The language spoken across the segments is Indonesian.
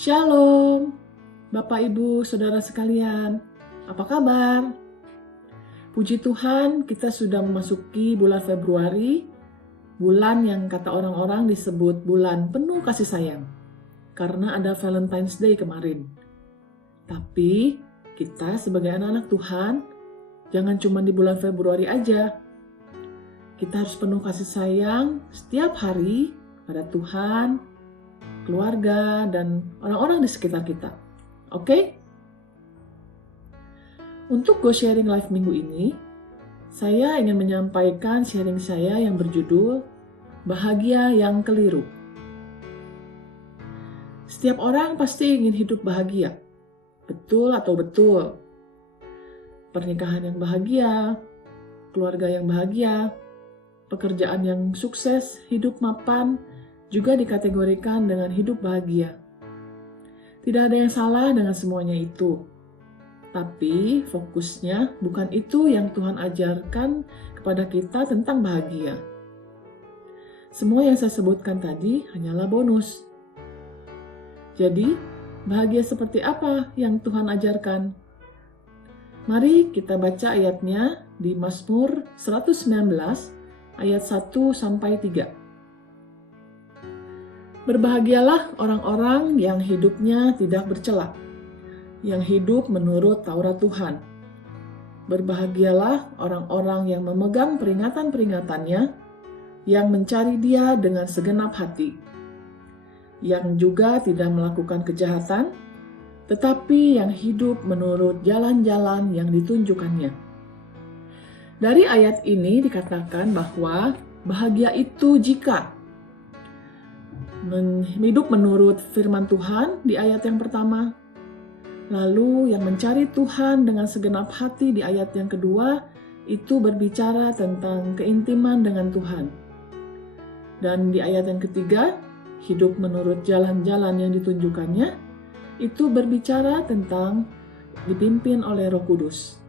Shalom, Bapak Ibu, Saudara sekalian, apa kabar? Puji Tuhan, kita sudah memasuki bulan Februari, bulan yang kata orang-orang disebut bulan penuh kasih sayang, karena ada Valentine's Day kemarin. Tapi, kita sebagai anak-anak Tuhan, jangan cuma di bulan Februari aja. Kita harus penuh kasih sayang setiap hari pada Tuhan, keluarga, dan orang-orang di sekitar kita. Oke? Untuk Go Sharing Live minggu ini, saya ingin menyampaikan sharing saya yang berjudul Bahagia yang Keliru. Setiap orang pasti ingin hidup bahagia. Betul atau betul? Pernikahan yang bahagia, keluarga yang bahagia, pekerjaan yang sukses, hidup mapan, juga dikategorikan dengan hidup bahagia. Tidak ada yang salah dengan semuanya itu. Tapi fokusnya bukan itu yang Tuhan ajarkan kepada kita tentang bahagia. Semua yang saya sebutkan tadi hanyalah bonus. Jadi, bahagia seperti apa yang Tuhan ajarkan? Mari kita baca ayatnya di Mazmur 119 ayat 1-3. Berbahagialah orang-orang yang hidupnya tidak bercela, yang hidup menurut Taurat Tuhan. Berbahagialah orang-orang yang memegang peringatan-peringatannya, yang mencari Dia dengan segenap hati, yang juga tidak melakukan kejahatan, tetapi yang hidup menurut jalan-jalan yang ditunjukkannya. Dari ayat ini dikatakan bahwa bahagia itu jika hidup menurut firman Tuhan di ayat yang pertama, lalu yang mencari Tuhan dengan segenap hati di ayat yang kedua, itu berbicara tentang keintiman dengan Tuhan. Dan di ayat yang ketiga, hidup menurut jalan-jalan yang ditunjukkannya, itu berbicara tentang dipimpin oleh Roh Kudus.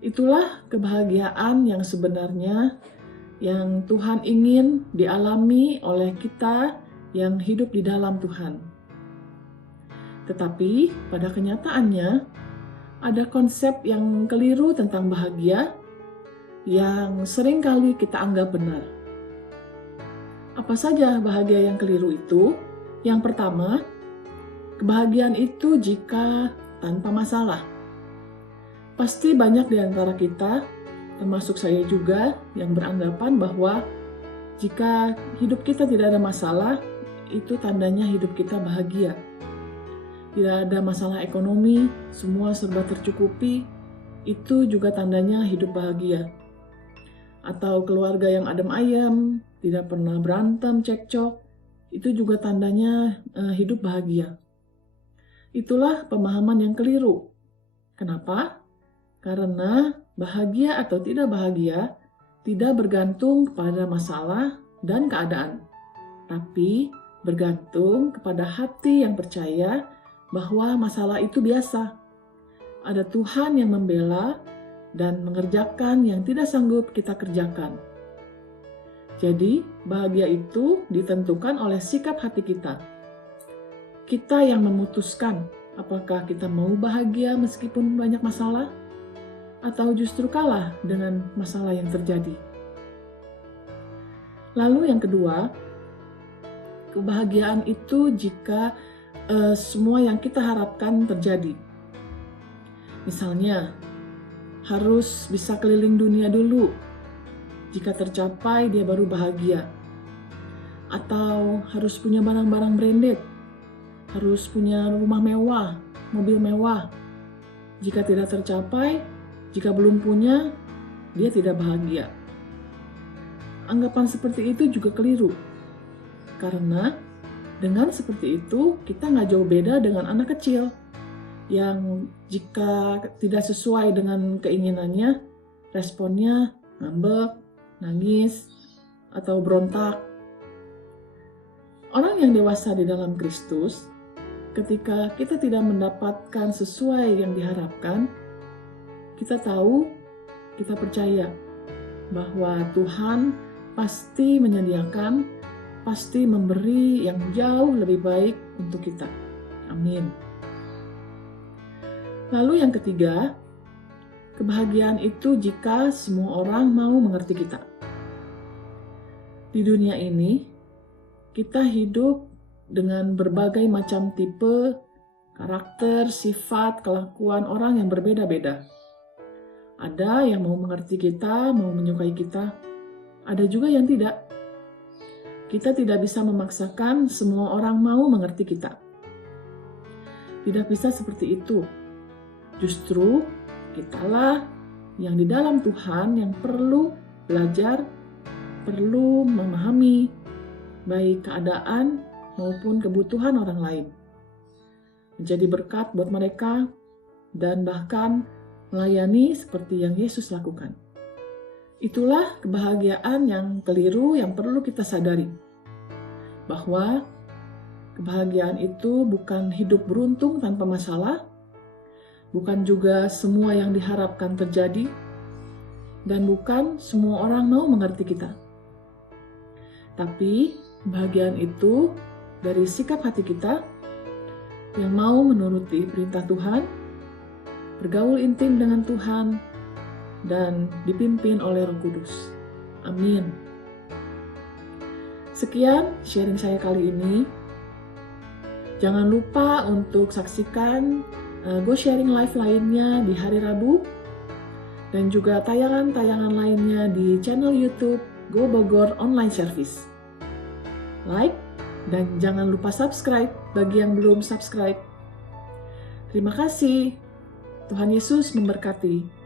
Itulah kebahagiaan yang sebenarnya yang Tuhan ingin dialami oleh kita yang hidup di dalam Tuhan. Tetapi pada kenyataannya ada konsep yang keliru tentang bahagia yang sering kali kita anggap benar. Apa saja bahagia yang keliru itu? Yang pertama, kebahagiaan itu jika tanpa masalah. Pasti banyak di antara kita, termasuk saya juga, yang beranggapan bahwa jika hidup kita tidak ada masalah, itu tandanya hidup kita bahagia. Tidak ada masalah ekonomi, semua serba tercukupi, itu juga tandanya hidup bahagia. Atau keluarga yang adem ayem, tidak pernah berantem, cekcok, itu juga tandanya hidup bahagia. Itulah pemahaman yang keliru. Kenapa? Karena bahagia atau tidak bahagia tidak bergantung kepada masalah dan keadaan, tapi bergantung kepada hati yang percaya bahwa masalah itu biasa. Ada Tuhan yang membela dan mengerjakan yang tidak sanggup kita kerjakan. Jadi, bahagia itu ditentukan oleh sikap hati kita. Kita yang memutuskan apakah kita mau bahagia meskipun banyak masalah, atau justru kalah dengan masalah yang terjadi. Lalu yang kedua, kebahagiaan itu jika semua yang kita harapkan terjadi. Misalnya, harus bisa keliling dunia dulu. Jika tercapai, dia baru bahagia. Atau harus punya barang-barang branded, harus punya rumah mewah, mobil mewah. Jika tidak tercapai, jika belum punya, dia tidak bahagia. Anggapan seperti itu juga keliru. Karena dengan seperti itu, kita nggak jauh beda dengan anak kecil. yang jika tidak sesuai dengan keinginannya, responnya ngambek, nangis, atau berontak. Orang yang dewasa di dalam Kristus, ketika kita tidak mendapatkan sesuai yang diharapkan, kita tahu, kita percaya bahwa Tuhan pasti menyediakan, pasti memberi yang jauh lebih baik untuk kita. Amin. Lalu yang ketiga, kebahagiaan itu jika semua orang mau mengerti kita. Di dunia ini, kita hidup dengan berbagai macam tipe, karakter, sifat, kelakuan orang yang berbeda-beda. Ada yang mau mengerti kita, mau menyukai kita. Ada juga yang tidak. Kita tidak bisa memaksakan semua orang mau mengerti kita. Tidak bisa seperti itu. Justru kitalah yang di dalam Tuhan yang perlu belajar, perlu memahami baik keadaan maupun kebutuhan orang lain. Menjadi berkat buat mereka dan bahkan melayani seperti yang Yesus lakukan. Itulah kebahagiaan yang keliru yang perlu kita sadari. Bahwa kebahagiaan itu bukan hidup beruntung tanpa masalah, bukan juga semua yang diharapkan terjadi, dan bukan semua orang mau mengerti kita. Tapi kebahagiaan itu dari sikap hati kita yang mau menuruti perintah Tuhan, bergaul intim dengan Tuhan, dan dipimpin oleh Roh Kudus. Amin. Sekian sharing saya kali ini. Jangan lupa untuk saksikan Go Sharing Live lainnya di hari Rabu, dan juga tayangan-tayangan lainnya di channel YouTube Go Bogor Online Service. Like, dan jangan lupa subscribe bagi yang belum subscribe. Terima kasih. Tuhan Yesus memberkati.